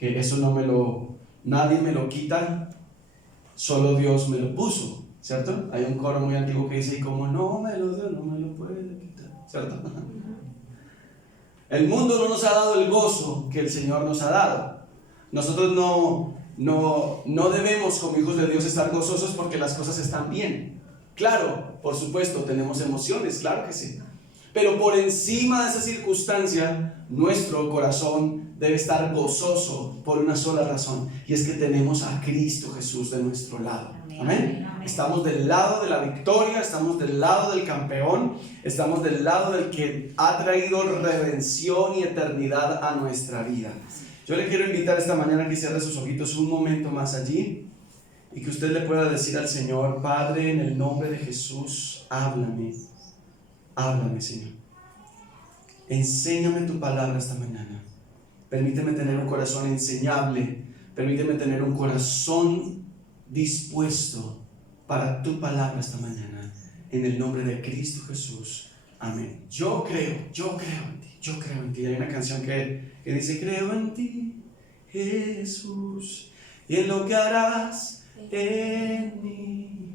que eso nadie me lo quita, solo Dios me lo puso, ¿cierto? Hay un coro muy antiguo que dice, y como no me lo dio, no me lo puede quitar, ¿cierto? El mundo no nos ha dado el gozo que el Señor nos ha dado. Nosotros no debemos como hijos de Dios estar gozosos porque las cosas están bien. Claro, por supuesto, tenemos emociones, claro que sí. Pero por encima de esa circunstancia, nuestro corazón debe estar gozoso por una sola razón, y es que tenemos a Cristo Jesús de nuestro lado. Amén. Estamos del lado de la victoria, estamos del lado del campeón, estamos del lado del que ha traído redención y eternidad a nuestra vida. Yo le quiero invitar esta mañana a que cierre sus ojitos un momento más allí y que usted le pueda decir al Señor: Padre, en el nombre de Jesús, háblame, Señor. Enséñame tu palabra esta mañana. Permíteme tener un corazón enseñable, permíteme tener un corazón dispuesto para tu palabra esta mañana, en el nombre de Cristo Jesús, amén. Yo creo en ti. Hay una canción que dice: creo en ti, Jesús, y en lo que harás en mí.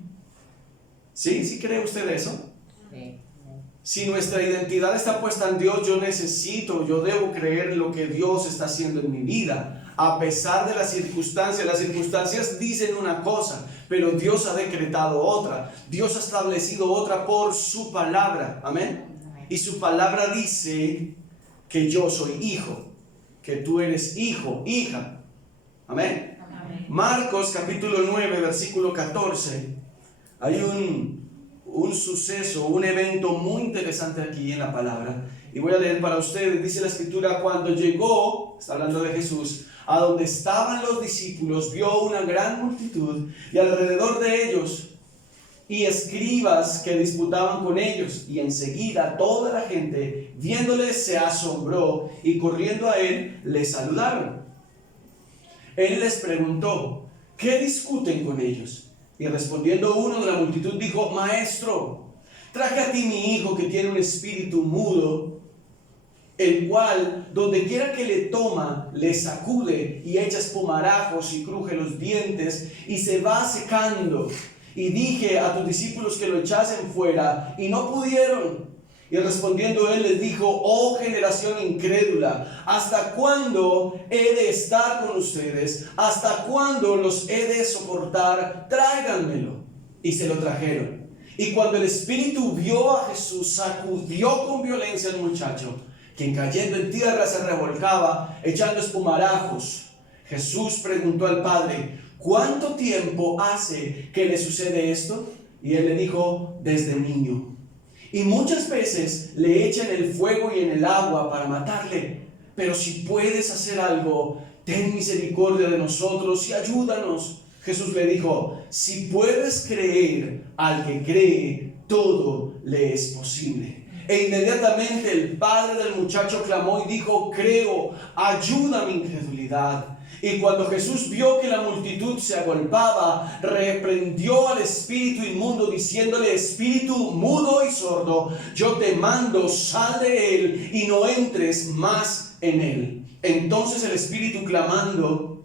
¿Sí cree usted eso? Sí. Si nuestra identidad está puesta en Dios, yo debo creer lo que Dios está haciendo en mi vida. A pesar de las circunstancias dicen una cosa, pero Dios ha decretado otra. Dios ha establecido otra por su palabra. Amén. Y su palabra dice que yo soy hijo, que tú eres hijo, hija. Amén. Amén. Marcos capítulo 9, versículo 14. Hay un suceso, un evento muy interesante aquí en la palabra. Y voy a leer para ustedes. Dice la escritura: cuando llegó, está hablando de Jesús, a donde estaban los discípulos, vio una gran multitud y alrededor de ellos y escribas que disputaban con ellos, y enseguida toda la gente, viéndoles, se asombró, y corriendo a él le saludaron. Él les preguntó: ¿qué discuten con ellos? Y respondiendo uno de la multitud dijo: Maestro, traje a ti mi hijo que tiene un espíritu mudo, el cual donde quiera que le toma, le sacude y echa espumarajos y cruje los dientes y se va secando. Y dije a tus discípulos que lo echasen fuera, y no pudieron. Y respondiendo él les dijo: oh generación incrédula, ¿hasta cuándo he de estar con ustedes? ¿Hasta cuándo los he de soportar? Tráiganmelo. Y se lo trajeron. Y cuando el espíritu vio a Jesús, sacudió con violencia al muchacho, quien cayendo en tierra se revolcaba, echando espumarajos. Jesús preguntó al padre: ¿cuánto tiempo hace que le sucede esto? Y él le dijo: desde niño. Y muchas veces le echan el fuego y en el agua para matarle. Pero si puedes hacer algo, ten misericordia de nosotros y ayúdanos. Jesús le dijo: si puedes creer, al que cree, todo le es posible. E inmediatamente el padre del muchacho clamó y dijo: creo, ayuda mi incredulidad. Y cuando Jesús vio que la multitud se agolpaba, reprendió al espíritu inmundo, diciéndole: espíritu mudo y sordo, yo te mando, sal de él y no entres más en él. Entonces el espíritu, clamando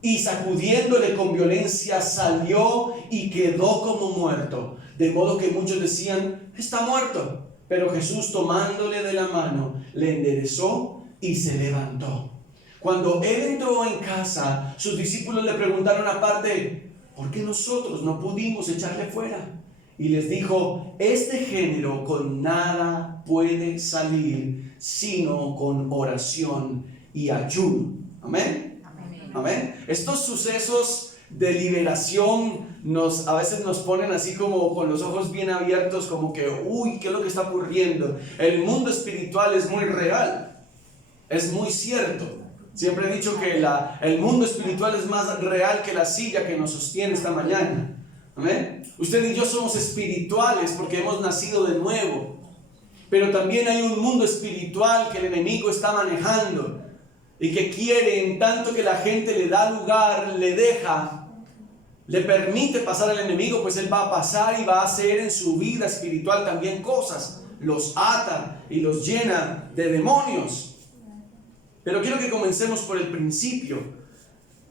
y sacudiéndole con violencia, salió y quedó como muerto. De modo que muchos decían: está muerto. Pero Jesús, tomándole de la mano, le enderezó y se levantó. Cuando él entró en casa, sus discípulos le preguntaron aparte: ¿por qué nosotros no pudimos echarle fuera? Y les dijo: este género con nada puede salir, sino con oración y ayuno. Amén. Amén. Estos sucesos de liberación a veces nos ponen así como con los ojos bien abiertos, como que uy, ¿qué es lo que está ocurriendo? El mundo espiritual es muy real, es muy cierto. Siempre he dicho que el mundo espiritual es más real que la silla que nos sostiene esta mañana. ¿Amén? Usted y yo somos espirituales porque hemos nacido de nuevo. Pero también hay un mundo espiritual que el enemigo está manejando y que quiere, en tanto que la gente le da lugar, le deja, le permite pasar al enemigo, pues él va a pasar y va a hacer en su vida espiritual también cosas. Los ata y los llena de demonios. Pero quiero que comencemos por el principio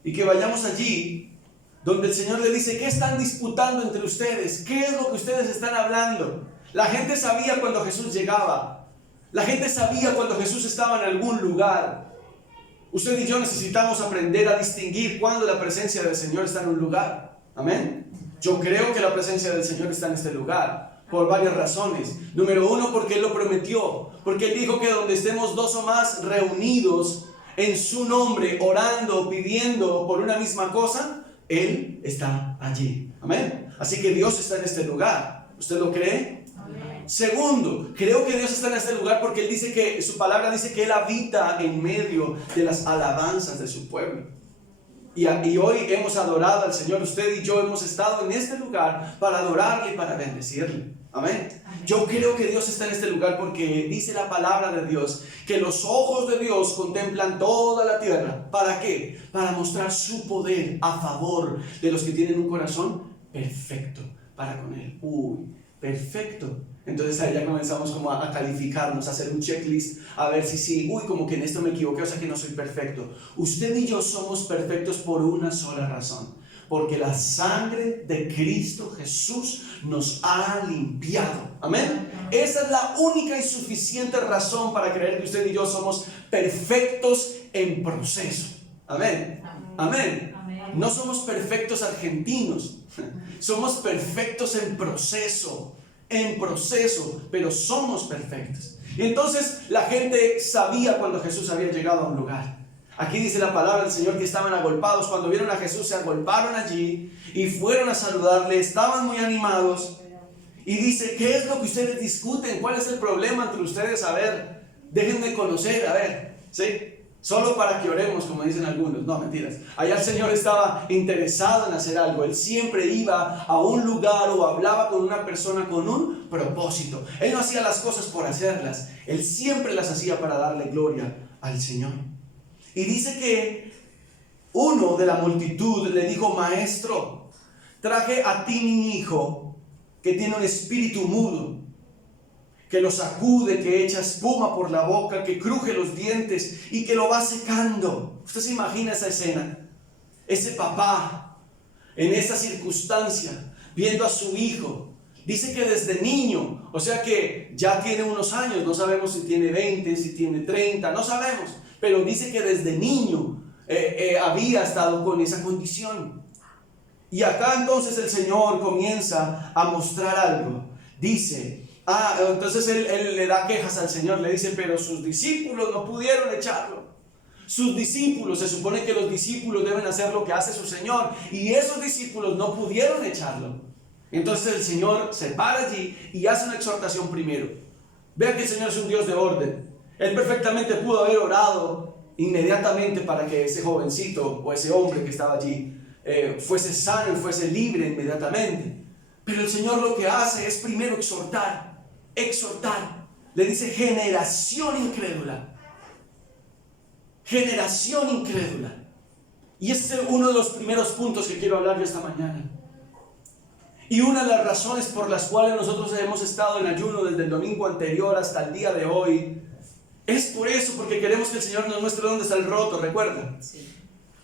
y que vayamos allí donde el Señor le dice: ¿qué están disputando entre ustedes? ¿Qué es lo que ustedes están hablando? La gente sabía cuando Jesús llegaba. La gente sabía cuando Jesús estaba en algún lugar. Usted y yo necesitamos aprender a distinguir cuando la presencia del Señor está en un lugar. Amén. Yo creo que la presencia del Señor está en este lugar por varias razones. Número uno, porque Él lo prometió. Porque Él dijo que donde estemos dos o más reunidos en su nombre, orando, pidiendo por una misma cosa, Él está allí. Amén. Así que Dios está en este lugar. ¿Usted lo cree? Amén. Segundo, creo que Dios está en este lugar porque Él dice que su palabra dice que Él habita en medio de las alabanzas de su pueblo. Y hoy hemos adorado al Señor. Usted y yo hemos estado en este lugar para adorarle y para bendecirle. Amén. Yo creo que Dios está en este lugar porque dice la palabra de Dios que los ojos de Dios contemplan toda la tierra. ¿Para qué? Para mostrar su poder a favor de los que tienen un corazón perfecto para con Él. Perfecto. Entonces ahí ya comenzamos como a calificarnos, a hacer un checklist, a ver si sí, como que en esto me equivoqué, o sea que no soy perfecto. Usted y yo somos perfectos por una sola razón: porque la sangre de Cristo Jesús nos ha limpiado. Amén. Esa es la única y suficiente razón para creer que usted y yo somos perfectos en proceso. Amén. Amén. No somos perfectos argentinos, somos perfectos en proceso, pero somos perfectos. Y entonces la gente sabía cuando Jesús había llegado a un lugar. Aquí dice la palabra del Señor que estaban agolpados. Cuando vieron a Jesús se agolparon allí y fueron a saludarle. Estaban muy animados. Y dice: ¿qué es lo que ustedes discuten? ¿Cuál es el problema entre ustedes? A ver, déjenme conocer, a ver, ¿sí? Solo para que oremos, como dicen algunos. No, mentiras. Allá el Señor estaba interesado en hacer algo. Él siempre iba a un lugar o hablaba con una persona con un propósito. Él no hacía las cosas por hacerlas. Él siempre las hacía para darle gloria al Señor. Y dice que uno de la multitud le dijo: maestro, traje a ti mi hijo que tiene un espíritu mudo, que lo sacude, que echa espuma por la boca, que cruje los dientes y que lo va secando. ¿Usted se imagina esa escena? Ese papá en esa circunstancia, viendo a su hijo. Dice que desde niño, o sea que ya tiene unos años, no sabemos si tiene 20, si tiene 30, no sabemos. Pero dice que desde niño había estado con esa condición. Y acá entonces el Señor comienza a mostrar algo. Dice, entonces él le da quejas al Señor, le dice: pero sus discípulos no pudieron echarlo. Sus discípulos, se supone que los discípulos deben hacer lo que hace su Señor, y esos discípulos no pudieron echarlo. Entonces el Señor se para allí y hace una exhortación primero. Vea que el Señor es un Dios de orden. Él perfectamente pudo haber orado inmediatamente para que ese jovencito o ese hombre que estaba allí fuese sano y fuese libre inmediatamente. Pero el Señor lo que hace es primero exhortar. Le dice: generación incrédula. Generación incrédula. Y este es uno de los primeros puntos que quiero hablar yo esta mañana. Y una de las razones por las cuales nosotros hemos estado en ayuno desde el domingo anterior hasta el día de hoy es por eso, porque queremos que el Señor nos muestre dónde está el roto, ¿recuerda? Sí.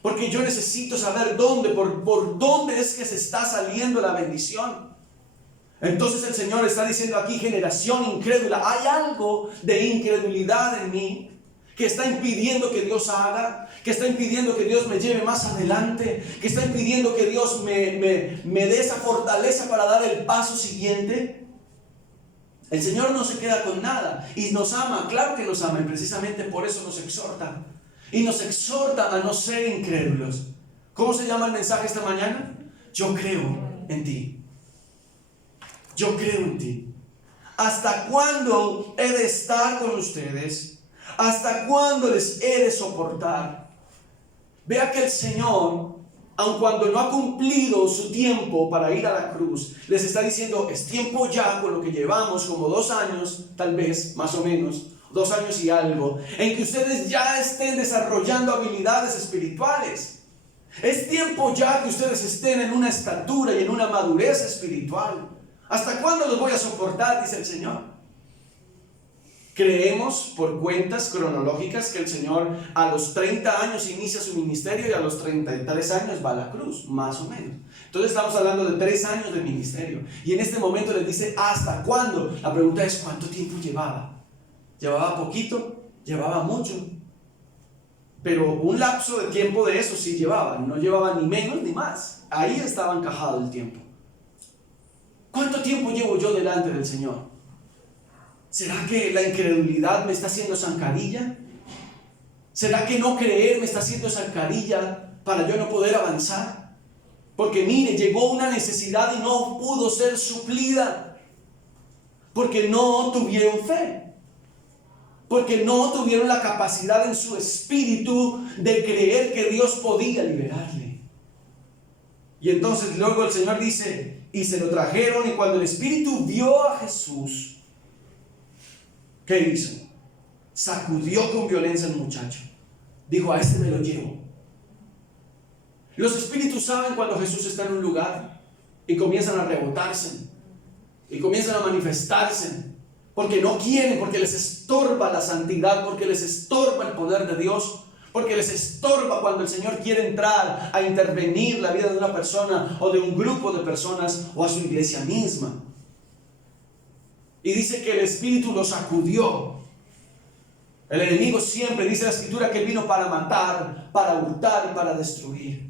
Porque yo necesito saber dónde, por dónde es que se está saliendo la bendición. Entonces el Señor está diciendo aquí: generación incrédula. Hay algo de incredulidad en mí que está impidiendo que Dios haga, que está impidiendo que Dios me lleve más adelante, que está impidiendo que Dios me dé esa fortaleza para dar el paso siguiente. El Señor no se queda con nada y nos ama, claro que nos ama, y precisamente por eso nos exhorta. Y nos exhorta a no ser incrédulos. ¿Cómo se llama el mensaje esta mañana? Yo creo en ti. Yo creo en ti. ¿Hasta cuándo he de estar con ustedes? ¿Hasta cuándo les he de soportar? Vea que el Señor, aun cuando no ha cumplido su tiempo para ir a la cruz, les está diciendo: es tiempo ya, con lo que llevamos como 2 años, tal vez, más o menos, 2 años y algo, en que ustedes ya estén desarrollando habilidades espirituales. Es tiempo ya que ustedes estén en una estatura y en una madurez espiritual. ¿Hasta cuándo los voy a soportar?, dice el Señor. Creemos por cuentas cronológicas que el Señor a los 30 años inicia su ministerio y a los 33 años va a la cruz, más o menos. Entonces estamos hablando de 3 años de ministerio. Y en este momento les dice, ¿hasta cuándo? La pregunta es, ¿cuánto tiempo llevaba? ¿Llevaba poquito? ¿Llevaba mucho? Pero un lapso de tiempo de eso sí llevaba. No llevaba ni menos ni más. Ahí estaba encajado el tiempo. ¿Cuánto tiempo llevo yo delante del Señor? ¿Será que la incredulidad me está haciendo zancadilla? ¿Será que no creer me está haciendo zancadilla para yo no poder avanzar? Porque mire, llegó una necesidad y no pudo ser suplida. Porque no tuvieron fe. Porque no tuvieron la capacidad en su espíritu de creer que Dios podía liberarle. Y entonces luego el Señor dice, y se lo trajeron, y cuando el espíritu vio a Jesús, ¿qué hizo? Sacudió con violencia al muchacho. Dijo, a este me lo llevo. Los espíritus saben cuando Jesús está en un lugar y comienzan a rebotarse y comienzan a manifestarse porque no quieren, porque les estorba la santidad, porque les estorba el poder de Dios, porque les estorba cuando el Señor quiere entrar a intervenir la vida de una persona o de un grupo de personas o a su iglesia misma. Y dice que el espíritu lo sacudió. El enemigo siempre, dice la escritura, que él vino para matar, para hurtar y para destruir.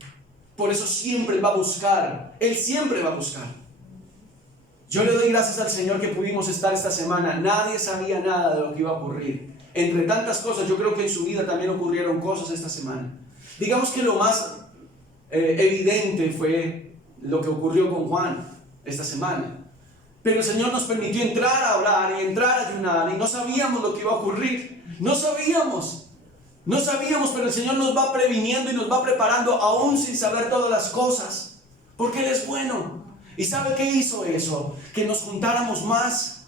Por eso siempre él va a buscar. Él siempre va a buscar. Yo le doy gracias al Señor que pudimos estar esta semana. Nadie sabía nada de lo que iba a ocurrir. Entre tantas cosas, yo creo que en su vida también ocurrieron cosas esta semana. Digamos que lo más evidente fue lo que ocurrió con Juan esta semana. Pero el Señor nos permitió entrar a orar y entrar a ayunar y no sabíamos lo que iba a ocurrir. No sabíamos, pero el Señor nos va previniendo y nos va preparando aún sin saber todas las cosas. Porque Él es bueno. ¿Y sabe qué hizo eso? Que nos juntáramos más,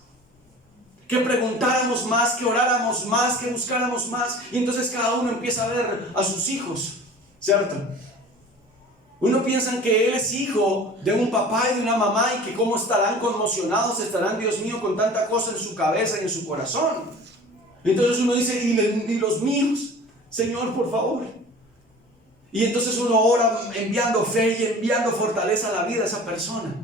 que preguntáramos más, que oráramos más, que buscáramos más. Y entonces cada uno empieza a ver a sus hijos, ¿cierto? Uno piensa que él es hijo de un papá y de una mamá y que cómo estarán conmocionados, estarán, Dios mío, con tanta cosa en su cabeza y en su corazón. Entonces uno dice, ¿y los míos? Señor, por favor. Y entonces uno ora enviando fe y enviando fortaleza a la vida de esa persona.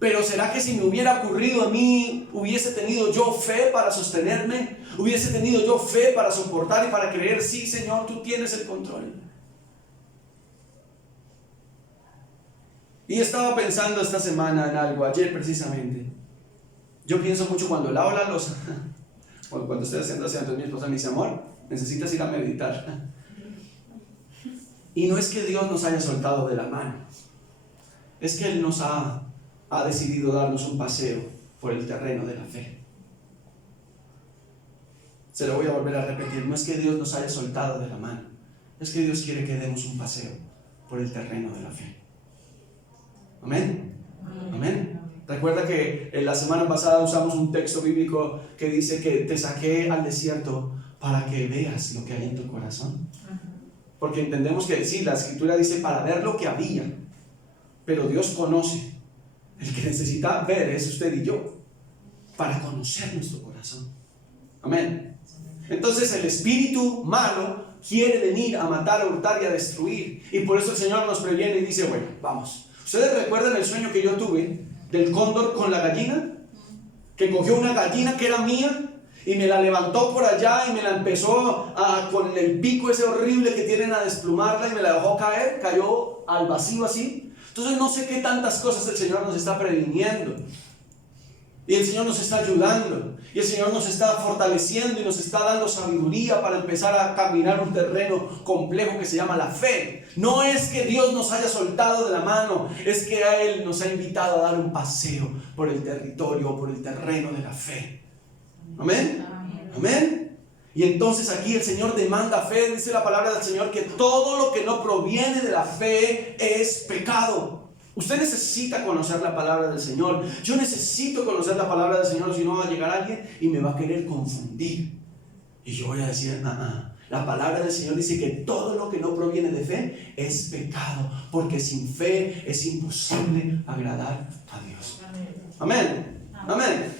Pero ¿será que si me hubiera ocurrido a mí, hubiese tenido yo fe para sostenerme? ¿Hubiese tenido yo fe para soportar y para creer? Sí, Señor, tú tienes el control. Y estaba pensando esta semana en algo, ayer precisamente. Yo pienso mucho cuando lavo la loza, cuando estoy haciendo así, entonces mi esposa me dice, amor, necesitas ir a meditar. Y no es que Dios nos haya soltado de la mano, es que Él nos ha decidido darnos un paseo por el terreno de la fe. Se lo voy a volver a repetir, no es que Dios nos haya soltado de la mano, es que Dios quiere que demos un paseo por el terreno de la fe. Amén. Amén. Recuerda que en la semana pasada usamos un texto bíblico que dice que te saqué al desierto para que veas lo que hay en tu corazón. Porque entendemos que sí, la escritura dice para ver lo que había, pero Dios conoce. El que necesita ver es usted y yo, para conocer nuestro corazón. Amén. Entonces el espíritu malo quiere venir a matar, a hurtar y a destruir. Y por eso el Señor nos previene y dice, bueno, vamos. ¿Ustedes recuerdan el sueño que yo tuve del cóndor con la gallina? Que cogió una gallina que era mía y me la levantó por allá y me la empezó con el pico ese horrible que tienen a desplumarla y me la dejó caer, cayó al vacío así. Entonces no sé qué tantas cosas el Señor nos está previniendo. Y el Señor nos está ayudando. Y el Señor nos está fortaleciendo y nos está dando sabiduría para empezar a caminar un terreno complejo que se llama la fe. No es que Dios nos haya soltado de la mano, es que a Él nos ha invitado a dar un paseo por el territorio, por el terreno de la fe. Amén. Amén. Y entonces aquí el Señor demanda fe. Dice la palabra del Señor que todo lo que no proviene de la fe es pecado. Usted necesita conocer la palabra del Señor. Yo necesito conocer la palabra del Señor, si no va a llegar alguien y me va a querer confundir. Y yo voy a decir, la palabra del Señor dice que todo lo que no proviene de fe es pecado, porque sin fe es imposible agradar a Dios. Amén. Amén.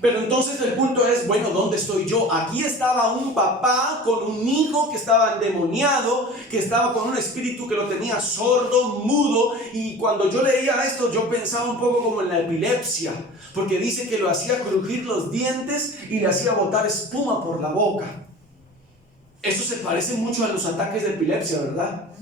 Pero entonces el punto es, bueno, ¿dónde estoy yo? Aquí estaba un papá con un hijo que estaba endemoniado, que estaba con un espíritu que lo tenía sordo, mudo, y cuando yo leía esto yo pensaba un poco como en la epilepsia, porque dice que lo hacía crujir los dientes y le hacía botar espuma por la boca. Eso se parece mucho a los ataques de epilepsia, ¿verdad?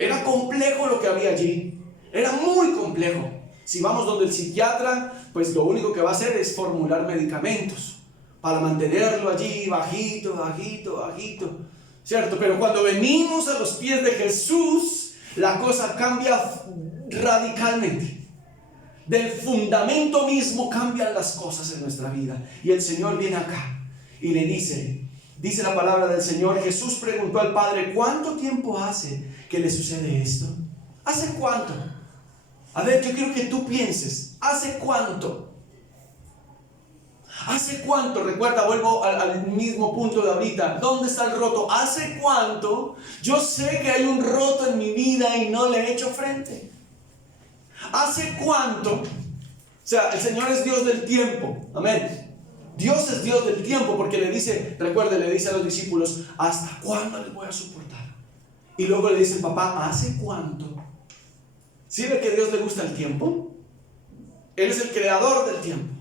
Era complejo lo que había allí, era muy complejo. Si vamos donde el psiquiatra, pues lo único que va a hacer es formular medicamentos para mantenerlo allí bajito, bajito, bajito, ¿cierto? Pero cuando venimos a los pies de Jesús, la cosa cambia radicalmente. Del fundamento mismo cambian las cosas en nuestra vida. Y el Señor viene acá y le dice la palabra del Señor, Jesús preguntó al Padre, ¿cuánto tiempo hace que le sucede esto? ¿Hace cuánto? A ver, yo quiero que tú pienses, ¿hace cuánto? ¿Hace cuánto? Recuerda, vuelvo al mismo punto de ahorita. ¿Dónde está el roto? ¿Hace cuánto? Yo sé que hay un roto en mi vida y no le he hecho frente. ¿Hace cuánto? O sea, el Señor es Dios del tiempo. Amén. Dios es Dios del tiempo porque le dice, recuerde, le dice a los discípulos, ¿hasta cuándo les voy a soportar? Y luego le dice, papá, ¿hace cuánto? ¿Sí ve que a Dios le gusta el tiempo? Él es el creador del tiempo.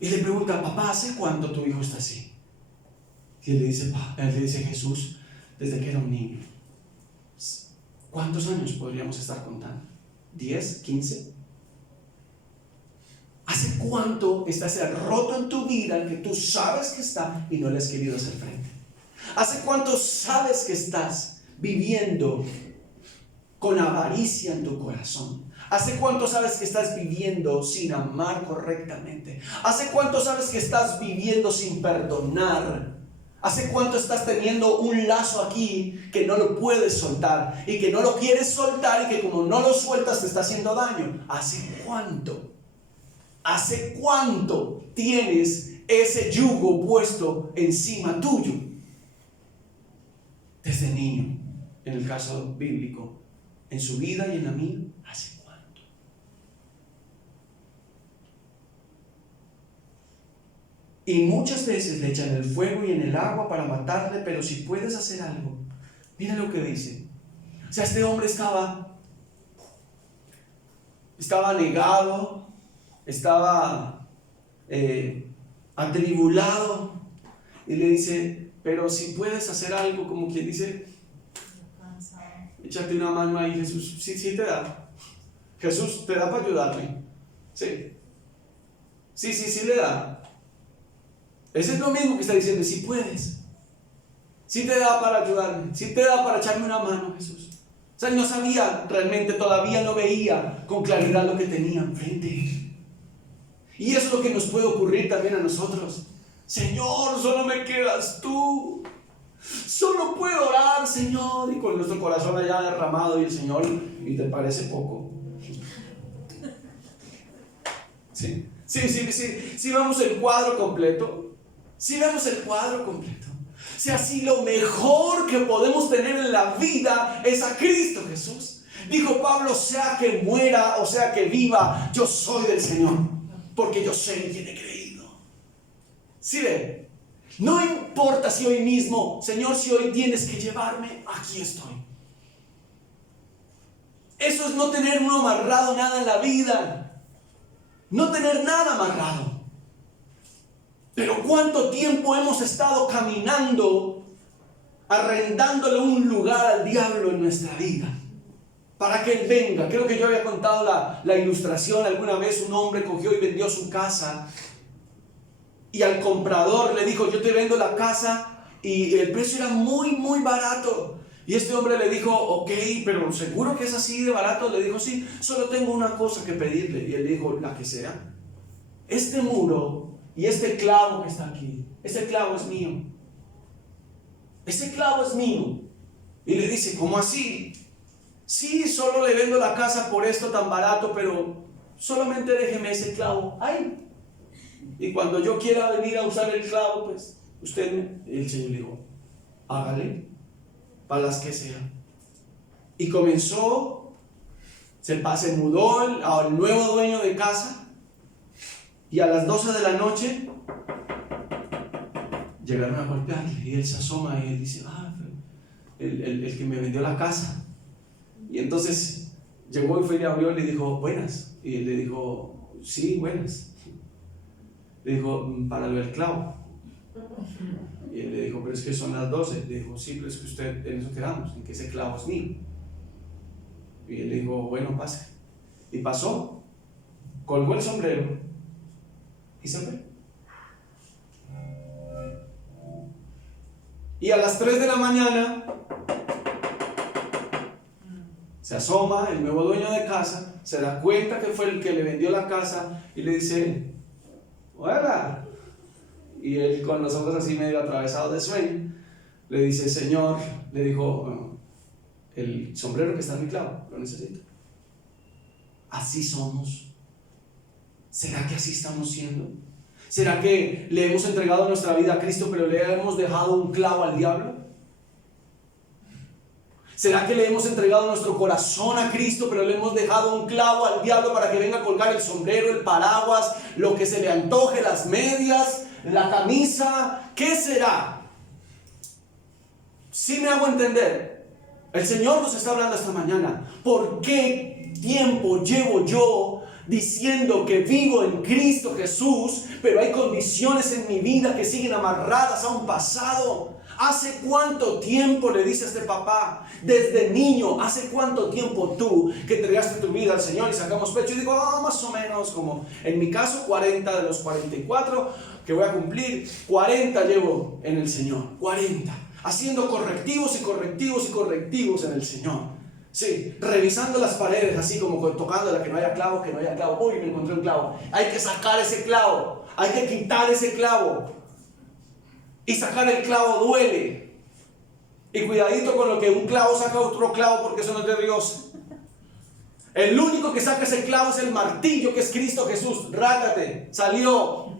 Y le pregunta, papá, ¿hace cuánto tu hijo está así? Y él le dice, Jesús, desde que era un niño. ¿Cuántos años podríamos estar contando? ¿10? ¿15? ¿Hace cuánto está ese roto en tu vida que tú sabes que está y no le has querido hacer frente? ¿Hace cuánto sabes que estás viviendo con avaricia en tu corazón? ¿Hace cuánto sabes que estás viviendo sin amar correctamente? ¿Hace cuánto sabes que estás viviendo sin perdonar? ¿Hace cuánto estás teniendo un lazo aquí que no lo puedes soltar y que no lo quieres soltar y que como no lo sueltas te está haciendo daño? ¿Hace cuánto? ¿Hace cuánto tienes ese yugo puesto encima tuyo? Desde niño, en el caso bíblico, en su vida y en la mía, ¿hace cuánto? Y muchas veces le echan el fuego y en el agua para matarle, pero si puedes hacer algo, mira lo que dice. O sea, este hombre estaba negado, estaba atribulado, y le dice, pero si puedes hacer algo, como quien dice, échate una mano ahí, Jesús. Sí te da. Jesús te da para ayudarme. Sí le da. Ese es lo mismo que está diciendo, si puedes. Sí te da para ayudarme, sí te da para echarme una mano, Jesús. O sea, él no sabía realmente, todavía no veía con claridad lo que tenía enfrente. Y eso es lo que nos puede ocurrir también a nosotros. Señor, solo me quedas tú. Solo puedo orar, Señor. Y con nuestro corazón allá derramado y el Señor, ¿y te parece poco? Sí, vemos el cuadro completo. Si vemos el cuadro completo. Si así lo mejor que podemos tener en la vida es a Cristo Jesús. Dijo Pablo, sea que muera o sea que viva, yo soy del Señor, porque yo sé en quién he creído. ¿Sí ve? No importa si hoy mismo, Señor, si hoy tienes que llevarme, aquí estoy. Eso es no tener uno amarrado nada en la vida. No tener nada amarrado. Pero ¿cuánto tiempo hemos estado caminando, arrendándole un lugar al diablo en nuestra vida? Para que él venga. Creo que yo había contado la ilustración. Alguna vez un hombre cogió y vendió su casa. Y al comprador le dijo, yo te vendo la casa. Y el precio era muy, muy barato. Y este hombre le dijo, ok, pero ¿seguro que es así de barato? Le dijo, sí, solo tengo una cosa que pedirle. Y él dijo, la que sea. Este muro y este clavo que está aquí, ese clavo es mío. Ese clavo es mío. Y le dice, ¿cómo así? Sí, solo le vendo la casa por esto tan barato, pero solamente déjeme ese clavo ahí. Y cuando yo quiera venir a usar el clavo, pues el Señor dijo, hágale, para las que sean. Y comenzó, se mudó al nuevo dueño de casa. Y a las 12 de la noche llegaron a golpearle y él se asoma y él dice, el que me vendió la casa. Y entonces llegó y fue y le abrió y le dijo, buenas. Y él le dijo, sí, buenas. Le dijo, para lo del clavo. Y él le dijo, pero es que son las 12. Le dijo, sí, pero es que usted, en eso quedamos, en que ese clavo es mío. Y él le dijo, bueno, pase. Y pasó, colgó el sombrero y se fue. Y a las 3 de la mañana se asoma el nuevo dueño de casa, se da cuenta que fue el que le vendió la casa y le dice, hola. Y él, con los ojos así medio atravesados de sueño, le dice, señor, le dijo, el sombrero que está en mi clavo, lo necesito. Así somos. ¿Será que así estamos siendo? ¿Será que le hemos entregado nuestra vida a Cristo, pero le hemos dejado un clavo al diablo? ¿Será que le hemos entregado nuestro corazón a Cristo, pero le hemos dejado un clavo al diablo para que venga a colgar el sombrero, el paraguas, lo que se le antoje, las medias, la camisa? ¿Qué será? ¿Sí me hago entender? El Señor nos está hablando esta mañana. ¿Por qué tiempo llevo yo diciendo que vivo en Cristo Jesús, pero hay condiciones en mi vida que siguen amarradas a un pasado? ¿Hace cuánto tiempo, le dice este papá, desde niño, hace cuánto tiempo tú que entregaste tu vida al Señor? Y sacamos pecho y digo, más o menos, como en mi caso, 40 de los 44 que voy a cumplir, 40 llevo en el Señor, 40, haciendo correctivos y correctivos y correctivos en el Señor. Sí, revisando las paredes, así como tocándola, que no haya clavo, que no haya clavo. Uy, me encontré un clavo. Hay que sacar ese clavo, hay que quitar ese clavo. Y sacar el clavo duele. Y cuidadito con lo que un clavo saca otro clavo, porque eso no es de Dios. El único que saca ese clavo es el martillo, que es Cristo Jesús. Rácate, salió.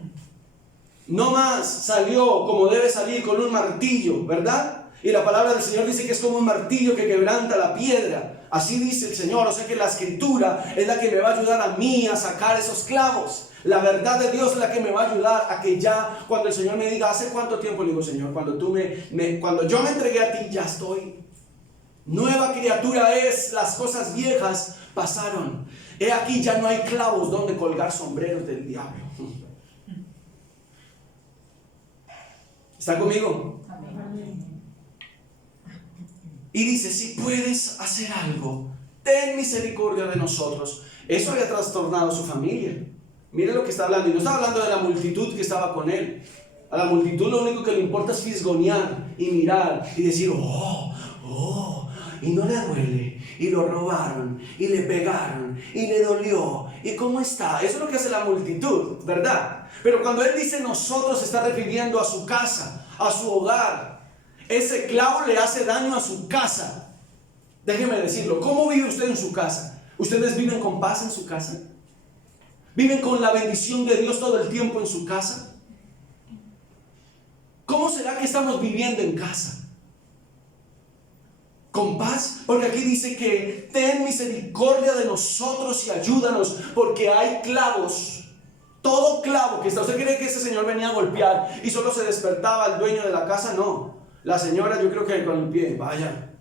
No más, salió como debe salir, con un martillo, ¿verdad? Y la palabra del Señor dice que es como un martillo que quebranta la piedra. Así dice el Señor. O sea que la Escritura es la que me va a ayudar a mí a sacar esos clavos. La verdad de Dios es la que me va a ayudar a que ya, cuando el Señor me diga, ¿hace cuánto tiempo? Le digo, Señor, cuando yo me entregué a ti, ya estoy. Nueva criatura es, las cosas viejas pasaron. He aquí, ya no hay clavos donde colgar sombreros del diablo. ¿Está conmigo? Y dice, si puedes hacer algo, ten misericordia de nosotros. Eso había trastornado a su familia. Mire lo que está hablando. Y no está hablando de la multitud que estaba con él. A la multitud lo único que le importa es fisgonear y mirar y decir, y no le duele. Y lo robaron, y le pegaron, y le dolió. ¿Y cómo está? Eso es lo que hace la multitud, ¿verdad? Pero cuando él dice nosotros, se está refiriendo a su casa, a su hogar. Ese clavo le hace daño a su casa. Déjeme decirlo. ¿Cómo vive usted en su casa? ¿Ustedes viven con paz en su casa? ¿Viven con la bendición de Dios todo el tiempo en su casa? ¿Cómo será que estamos viviendo en casa? ¿Con paz? Porque aquí dice que ten misericordia de nosotros y ayúdanos, porque hay clavos. Todo clavo que está. ¿Usted cree que ese señor venía a golpear y solo se despertaba el dueño de la casa? No. La señora, yo creo que con el pie, vaya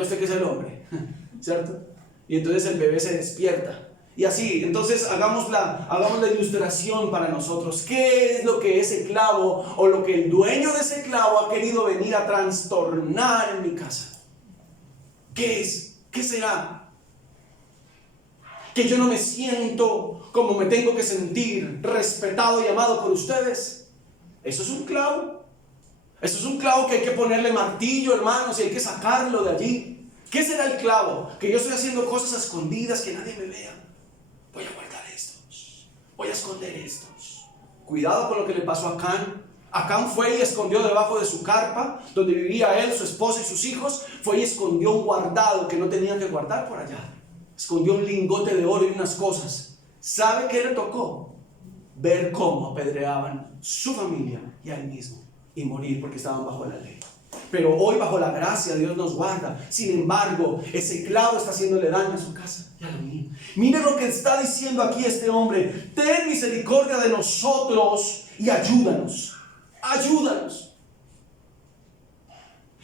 usted que es el hombre, ¿cierto? Y entonces el bebé se despierta. Y así, entonces hagamos la ilustración para nosotros. ¿Qué es lo que ese clavo o lo que el dueño de ese clavo ha querido venir a trastornar en mi casa? ¿Qué es? ¿Qué será? ¿Que yo no me siento como me tengo que sentir, respetado y amado por ustedes? Eso es un clavo. Eso es un clavo que hay que ponerle martillo, hermanos, y hay que sacarlo de allí. ¿Qué será el clavo? Que yo estoy haciendo cosas a escondidas, que nadie me vea. Voy a guardar estos, voy a esconder estos. Cuidado con lo que le pasó a Acán. Acán fue y escondió debajo de su carpa, donde vivía él, su esposa y sus hijos. Fue y escondió un guardado que no tenía que guardar por allá. Escondió un lingote de oro y unas cosas. ¿Sabe qué le tocó? Ver cómo apedreaban su familia y a él mismo, y morir porque estaban bajo la ley. Pero hoy bajo la gracia Dios nos guarda. Sin embargo, ese clavo está haciéndole daño a su casa y a la mía. Mire lo que está diciendo aquí este hombre. Ten misericordia de nosotros y ayúdanos. Ayúdanos.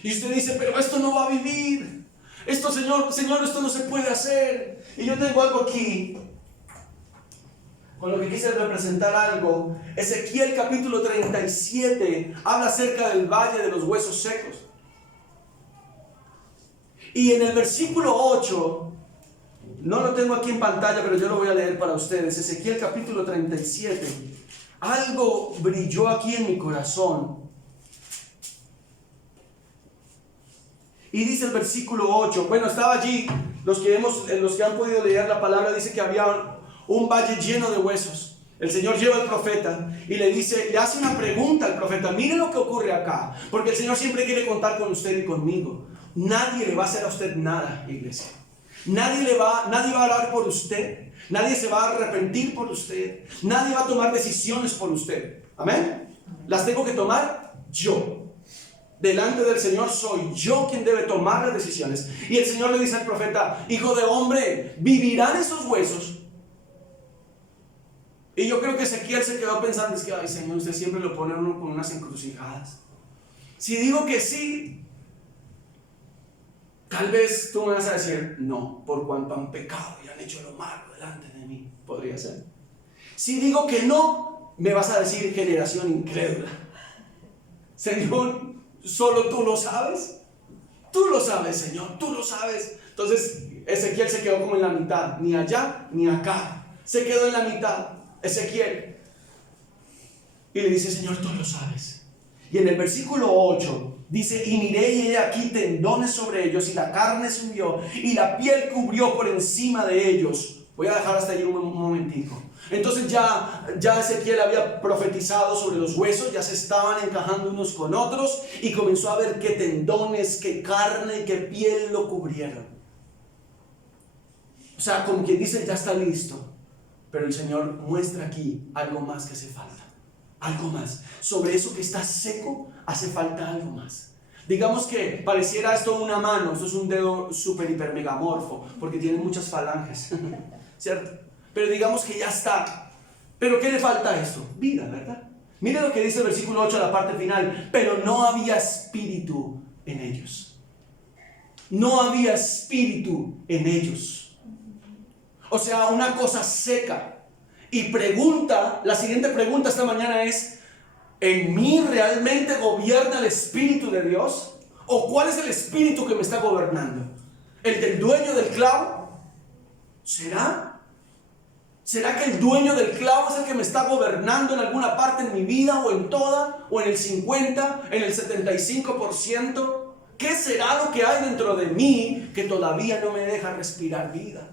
Y usted dice, pero esto no va a vivir. Esto, Señor, esto no se puede hacer. Y yo tengo algo aquí, con lo que quise representar algo. Ezequiel capítulo 37 habla acerca del valle de los huesos secos. Y en el versículo 8, no lo tengo aquí en pantalla, pero yo lo voy a leer para ustedes. Ezequiel capítulo 37. Algo brilló aquí en mi corazón. Y dice el versículo 8, bueno, estaba allí, los que han podido leer la palabra, dice que había un valle lleno de huesos. El Señor lleva al profeta y le hace una pregunta al profeta. Mire lo que ocurre acá, porque el Señor siempre quiere contar con usted y conmigo. Nadie le va a hacer a usted nada, iglesia. Nadie va a orar por usted. Nadie se va a arrepentir por usted. Nadie va a tomar decisiones por usted. Amén. Las tengo que tomar yo. Delante del Señor soy yo quien debe tomar las decisiones. Y el Señor le dice al profeta: hijo de hombre, ¿vivirán esos huesos? Y yo creo que Ezequiel se quedó pensando, es que, ay Señor, usted siempre lo pone uno con unas encrucijadas. Si digo que sí, tal vez tú me vas a decir no, por cuanto han pecado y han hecho lo malo delante de mí. Podría ser. Si digo que no, me vas a decir generación incrédula. Señor, solo tú lo sabes. Tú lo sabes, Señor, tú lo sabes. Entonces Ezequiel se quedó como en la mitad, ni allá ni acá. Se quedó en la mitad Ezequiel. Y le dice: Señor, tú lo sabes. Y en el versículo 8 dice: y miré y he aquí tendones sobre ellos, y la carne subió, y la piel cubrió por encima de ellos. Voy a dejar hasta ahí un momentico. Entonces ya Ezequiel había profetizado sobre los huesos, ya se estaban encajando unos con otros, y comenzó a ver qué tendones, qué carne y qué piel lo cubrieron. O sea, como quien dice, ya está listo. Pero el Señor muestra aquí algo más que hace falta. Algo más. Sobre eso que está seco, hace falta algo más. Digamos que pareciera esto una mano. Esto es un dedo súper hiper megamorfo, porque tiene muchas falanges. ¿Cierto? Pero digamos que ya está. ¿Pero qué le falta a esto? Vida, ¿verdad? Mire lo que dice el versículo 8 a la parte final. Pero no había espíritu en ellos. No había espíritu en ellos. O sea, una cosa seca. Y la siguiente pregunta esta mañana es: ¿en mí realmente gobierna el Espíritu de Dios? ¿O cuál es el espíritu que me está gobernando? ¿El del dueño del clavo? ¿Será? ¿Será que el dueño del clavo es el que me está gobernando en alguna parte en mi vida, o en toda, o en el 50%, en el 75%? ¿Qué será lo que hay dentro de mí que todavía no me deja respirar vida?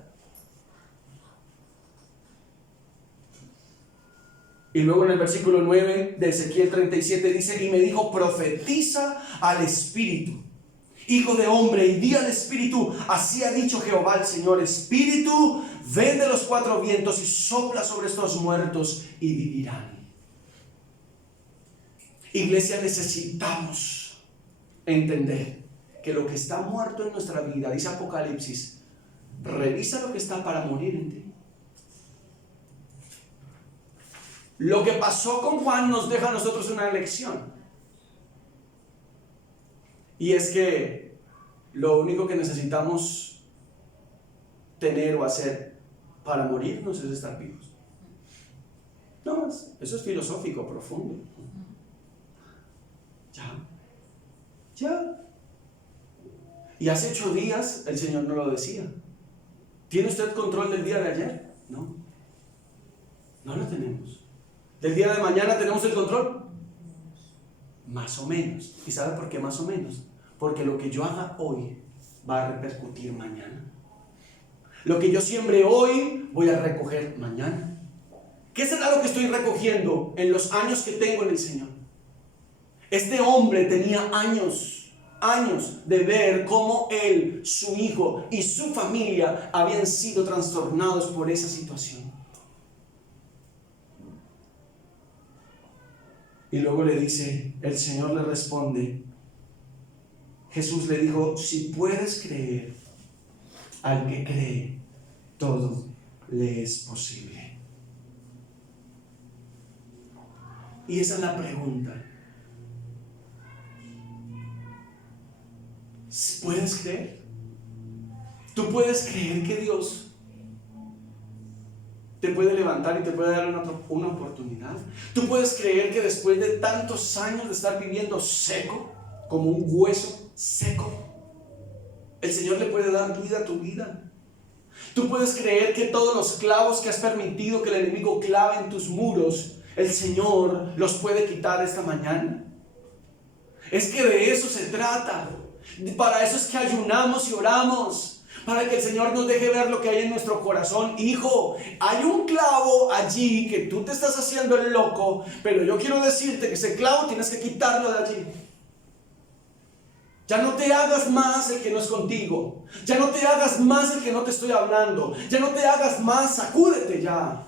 Y luego en el versículo 9 de Ezequiel 37 dice: y me dijo: profetiza al Espíritu, hijo de hombre, y di al Espíritu: así ha dicho Jehová el Señor, Espíritu, ven de los cuatro vientos y sopla sobre estos muertos y vivirán. Iglesia, necesitamos entender que lo que está muerto en nuestra vida, dice Apocalipsis, revisa lo que está para morir en ti. Lo que pasó con Juan nos deja a nosotros una lección. Y es que lo único que necesitamos tener o hacer para morirnos es estar vivos. No más. Eso es filosófico, profundo. Ya. Y hace 8 días el Señor no lo decía. ¿Tiene usted control del día de ayer? No. No lo tenemos. ¿Del día de mañana tenemos el control? Más o menos. ¿Y sabe por qué más o menos? Porque lo que yo haga hoy va a repercutir mañana. Lo que yo siembre hoy voy a recoger mañana. ¿Qué será lo que estoy recogiendo en los años que tengo en el Señor? Este hombre tenía años de ver cómo él, su hijo y su familia habían sido trastornados por esa situación. Y luego le dice, el Señor le responde: Jesús le dijo, si puedes creer, al que cree, todo le es posible. Y esa es la pregunta. ¿Puedes creer? ¿Tú puedes creer que Dios te puede levantar y te puede dar una oportunidad? ¿Tú puedes creer que después de tantos años de estar viviendo seco, como un hueso seco, el Señor le puede dar vida a tu vida? ¿Tú puedes creer que todos los clavos que has permitido que el enemigo clave en tus muros, el Señor los puede quitar esta mañana? Es que de eso se trata. Para eso es que ayunamos y oramos, para que el Señor nos deje ver lo que hay en nuestro corazón. Hijo, hay un clavo allí que tú te estás haciendo el loco, pero yo quiero decirte que ese clavo tienes que quitarlo de allí. Ya no te hagas más el que no es contigo. Ya no te hagas más el que no te estoy hablando. Ya no te hagas más, sacúdete ya.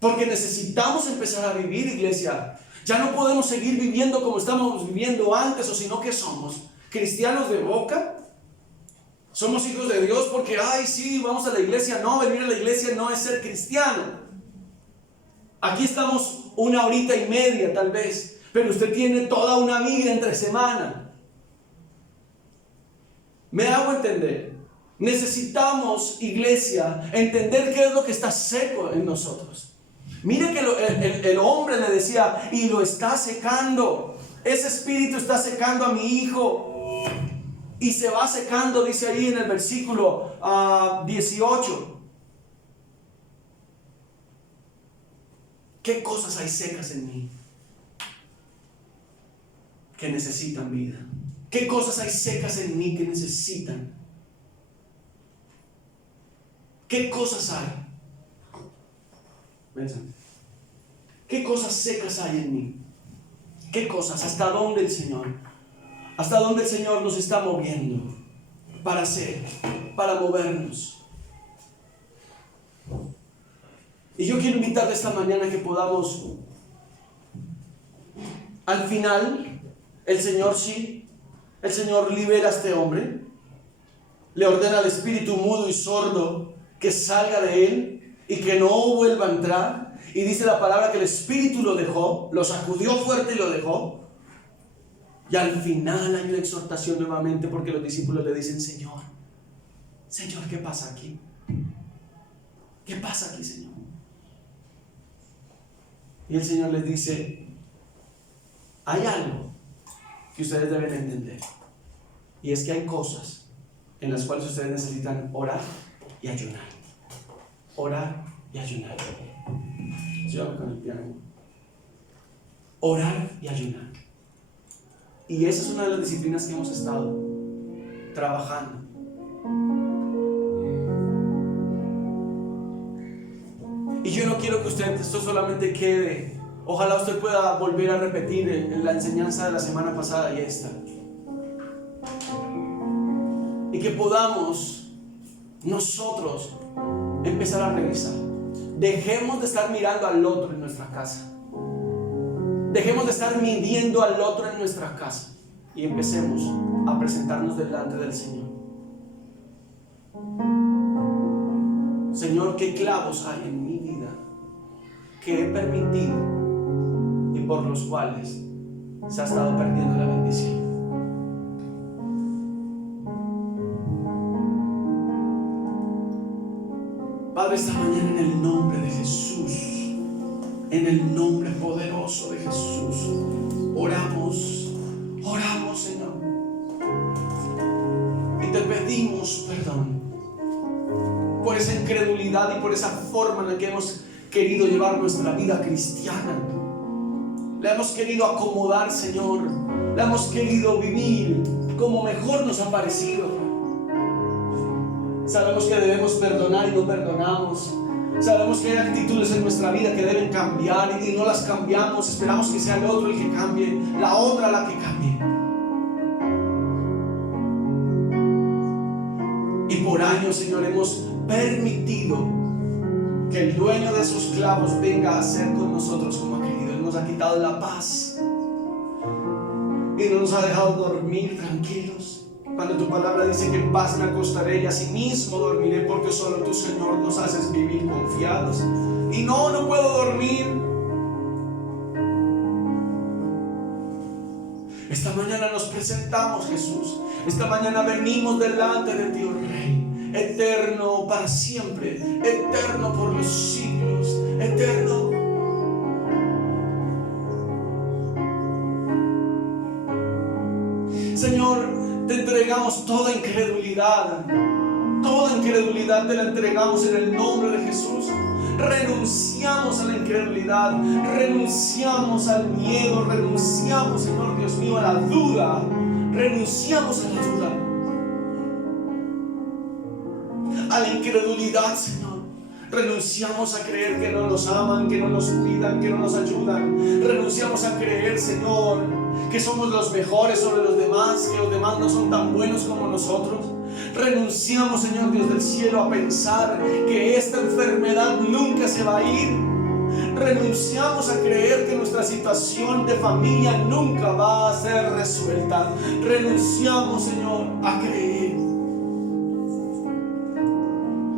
Porque necesitamos empezar a vivir, iglesia. Ya no podemos seguir viviendo como estábamos viviendo antes, o sino que somos cristianos de boca. Somos hijos de Dios porque, ay, sí, vamos a la iglesia. No, venir a la iglesia no es ser cristiano. Aquí estamos 1 horita y media tal vez, pero usted tiene toda una vida entre semana. ¿Me hago entender? Necesitamos, iglesia, entender qué es lo que está seco en nosotros. Mire que el hombre le decía, y lo está secando. Ese espíritu está secando a mi hijo. Y se va secando, dice ahí en el versículo 18. ¿Qué cosas hay secas en mí que necesitan vida? ¿Qué cosas hay secas en mí que necesitan? ¿Qué cosas hay? ¿Qué cosas secas hay en mí? ¿Qué cosas? ¿Hasta dónde el Señor? ¿Hasta dónde el Señor nos está moviendo para hacer, para movernos? Y yo quiero invitarle esta mañana que podamos, al final, el Señor libera a este hombre, le ordena al espíritu mudo y sordo que salga de él y que no vuelva a entrar. Y dice la palabra que el espíritu lo dejó, lo sacudió fuerte y lo dejó. Y al final hay una exhortación nuevamente, porque los discípulos le dicen, Señor, ¿qué pasa aquí? ¿Qué pasa aquí, Señor? Y el Señor les dice, hay algo que ustedes deben entender, y es que hay cosas en las cuales ustedes necesitan orar y ayunar. Orar y ayunar. Yo con el piano. Orar y ayunar. Y esa es una de las disciplinas que hemos estado trabajando. Y yo no quiero que usted, esto solamente quede. Ojalá usted pueda volver a repetir en la enseñanza de la semana pasada y esta. Y que podamos nosotros empezar a revisar. Dejemos de estar mirando al otro en nuestra casa. Dejemos de estar midiendo al otro en nuestra casa. Y empecemos a presentarnos delante del Señor. Señor, ¿qué clavos hay en mi vida que he permitido y por los cuales se ha estado perdiendo la bendición? Padre, esta mañana en el nombre de Jesús, en el nombre poderoso de Jesús, oramos, Señor, y te pedimos perdón por esa incredulidad y por esa forma en la que hemos querido llevar nuestra vida cristiana. La hemos querido acomodar, Señor, la hemos querido vivir como mejor nos ha parecido. Sabemos que debemos perdonar y no perdonamos. Sabemos que hay actitudes en nuestra vida que deben cambiar y no las cambiamos. Esperamos que sea el otro el que cambie, la otra la que cambie. Y por años, Señor, hemos permitido que el dueño de esos clavos venga a hacer con nosotros como ha querido. Él nos ha quitado la paz. y no nos ha dejado dormir tranquilos. Cuando tu palabra dice que en paz me acostaré y asimismo dormiré, porque solo tú, Señor, nos haces vivir confiados. Y no puedo dormir. Esta mañana nos presentamos, Jesús. Esta mañana venimos delante de ti, oh Rey, eterno para siempre, eterno por los siglos, eterno. Señor, te entregamos toda incredulidad te la entregamos en el nombre de Jesús. Renunciamos a la incredulidad, renunciamos al miedo, renunciamos, Señor Dios mío, a la duda, renunciamos a la duda, a la incredulidad, Señor. Renunciamos a creer que no nos aman, que no nos cuidan, que no nos ayudan. Renunciamos a creer, Señor, que somos los mejores sobre los demás, que los demás no son tan buenos como nosotros. Renunciamos, Señor Dios del cielo, a pensar que esta enfermedad nunca se va a ir. Renunciamos a creer que nuestra situación de familia nunca va a ser resuelta. Renunciamos, Señor, a creer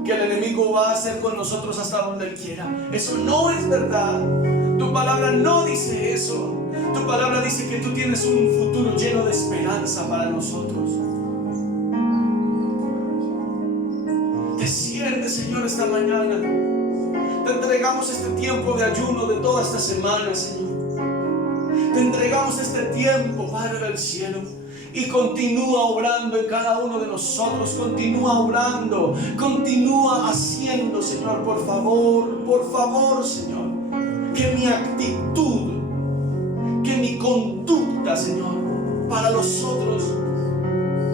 que el enemigo va a hacer con nosotros hasta donde él quiera. Eso no es verdad. Tu palabra no dice eso. Tu palabra dice que tú tienes un futuro lleno de esperanza para nosotros. Desciende, Señor, esta mañana. Te entregamos este tiempo de ayuno de toda esta semana, Señor. Te entregamos este tiempo, Padre del cielo. Y continúa obrando en cada uno de nosotros. Continúa obrando. Continúa haciendo, Señor. Por favor, Señor. Que mi actitud, que mi conducta, Señor, para los otros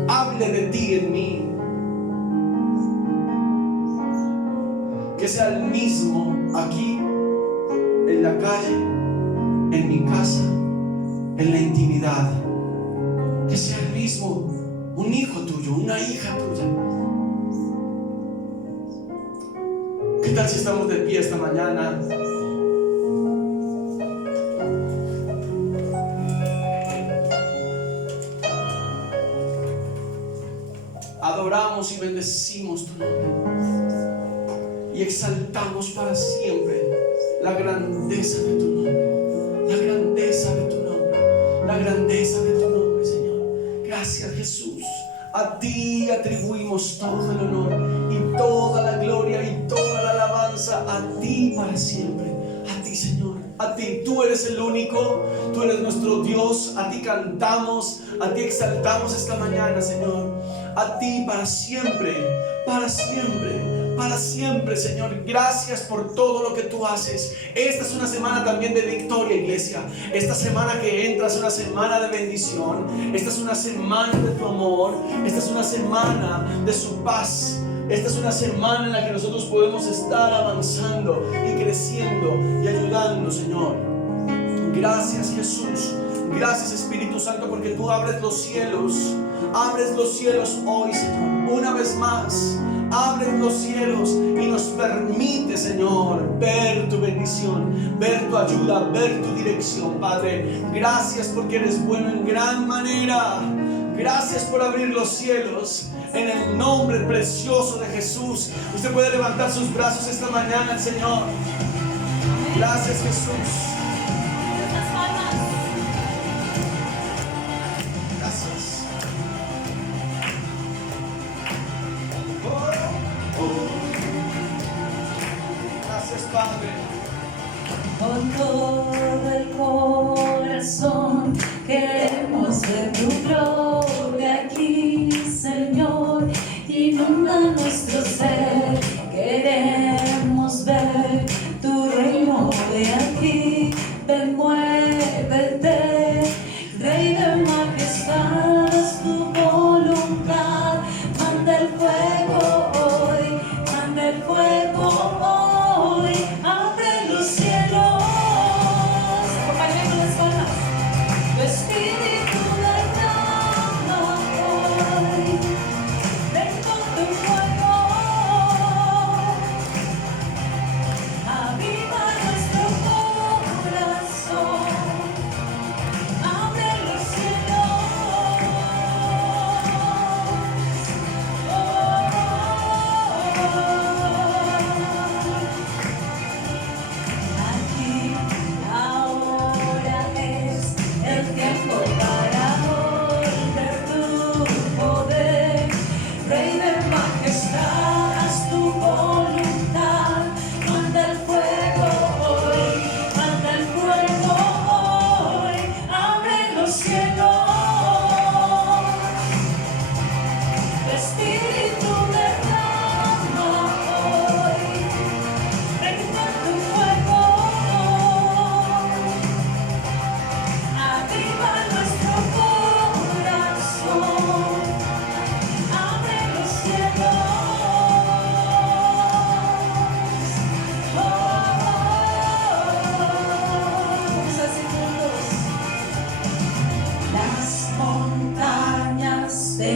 hable de ti en mí. Que sea el mismo aquí, en la calle, en mi casa, en la intimidad. Que sea el mismo un hijo tuyo, una hija tuya. ¿Qué tal si estamos de pie esta mañana? Adoramos y bendecimos tu nombre y exaltamos para siempre la grandeza de tu nombre, la grandeza de tu nombre, la grandeza de tu nombre, Señor. Gracias, Jesús. A ti atribuimos todo el honor y toda la gloria y toda la alabanza, a ti para siempre. A ti, Señor, a ti. Tú eres el único, tú eres nuestro Dios. A ti cantamos, a ti exaltamos esta mañana, Señor. A ti para siempre, para siempre, para siempre, Señor. Gracias por todo lo que tú haces. Esta es una semana también de victoria, iglesia. Esta semana que entra es una semana de bendición. Esta es una semana de tu amor. Esta es una semana de su paz. Esta es una semana en la que nosotros podemos estar avanzando y creciendo y ayudando, Señor. Gracias, Jesús. Gracias, Espíritu Santo, porque tú abres los cielos. Abres los cielos hoy, Señor. Una vez más, abres los cielos y nos permite, Señor, ver tu bendición, ver tu ayuda, ver tu dirección, Padre. Gracias porque eres bueno en gran manera. Gracias por abrir los cielos. En el nombre precioso de Jesús. Usted puede levantar sus brazos esta mañana al Señor. Gracias, Jesús. Con todo el corazón queremos ver tu gloria aquí, Señor. Inunda nuestro ser, queremos ver tu reino de aquí. Ven, muévete, Rey de majestad, es tu voluntad. Manda el fuego hoy, manda el fuego hoy. Abre los cielos, acompáñame con las palmas. Tu espíritu derrama hoy. Ven con tu fuego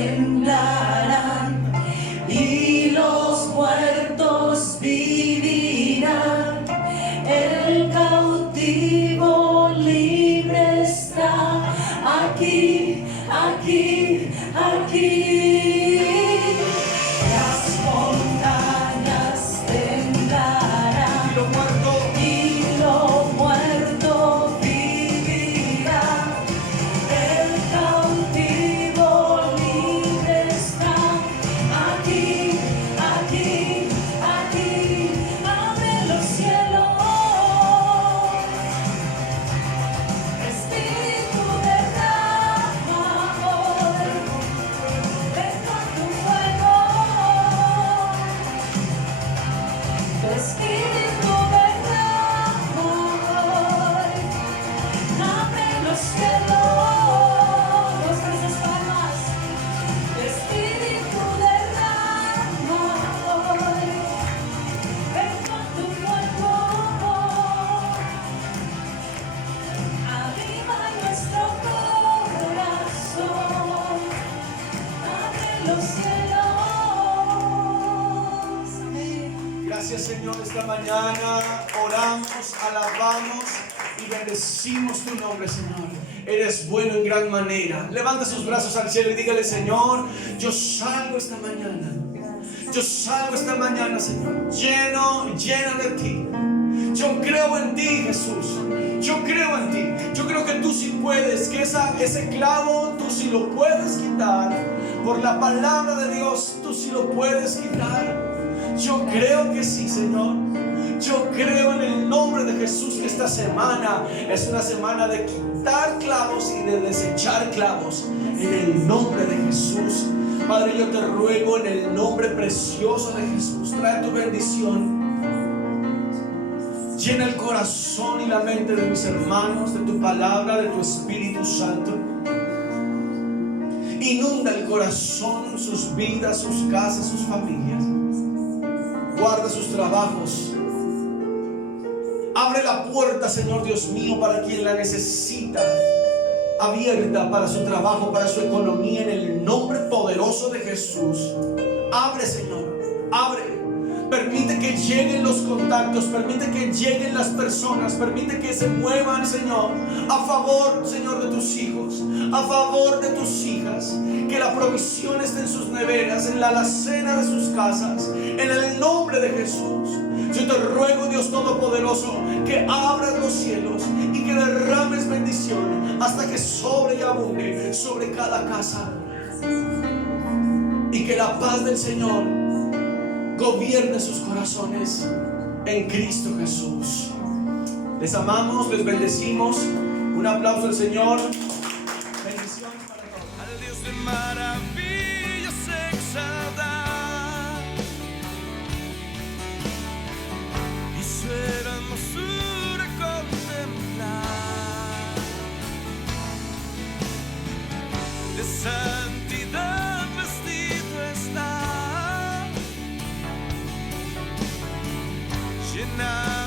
temblarán y los muertos vivirán. El cautivo libre está aquí, aquí, aquí. Las montañas temblarán y lo muerto vivirá. El cautivo libre está aquí, aquí, aquí. Abre los cielos, Espíritu derrama hoy. Ven con tu fuego, tu Espíritu derrama hoy. Abre los cielos, dos veces palmas. Tu Espíritu derrama hoy. Ven con tu fuego, aviva nuestro corazón. Abre los cielos. Amén. Gracias, Señor, esta mañana oramos, alabamos y bendecimos tu nombre, Señor. Eres bueno en gran manera. Levanta sus brazos al cielo y dígale: Señor, yo salgo esta mañana. Yo salgo esta mañana, Señor, lleno de ti. Yo creo en ti, Jesús. Yo creo en ti. Yo creo que tú sí puedes, que ese clavo tú sí lo puedes quitar. Por la palabra de Dios, tú sí lo puedes quitar. Yo creo que sí, Señor. Yo creo en el nombre de Jesús que esta semana es una semana de quitar clavos y de desechar clavos. En el nombre de Jesús. Padre, yo te ruego en el nombre precioso de Jesús, trae tu bendición. Llena el corazón y la mente de mis hermanos de tu palabra, de tu Espíritu Santo. Inunda el corazón, sus vidas, sus casas, sus familias. Guarda sus trabajos. Abre la puerta, Señor Dios mío, para quien la necesita. Abierta para su trabajo, para su economía, en el nombre poderoso de Jesús. Abre, Señor, abre. Permite que lleguen los contactos, permite que lleguen las personas, permite que se muevan, Señor, a favor, Señor, de tus hijos, a favor de tus hijas. Que la provisión esté en sus neveras, en la alacena de sus casas, en el nombre de Jesús. Yo te ruego, Dios Todopoderoso, que abras los cielos y que derrames bendición hasta que sobre y abunde sobre cada casa. Y que la paz del Señor gobierne sus corazones en Cristo Jesús. Les amamos, les bendecimos. Un aplauso al Señor. Bendiciones para todos. Al Dios de maravillas exaltar y su hermosura contemplar. De santidad vestido está, llena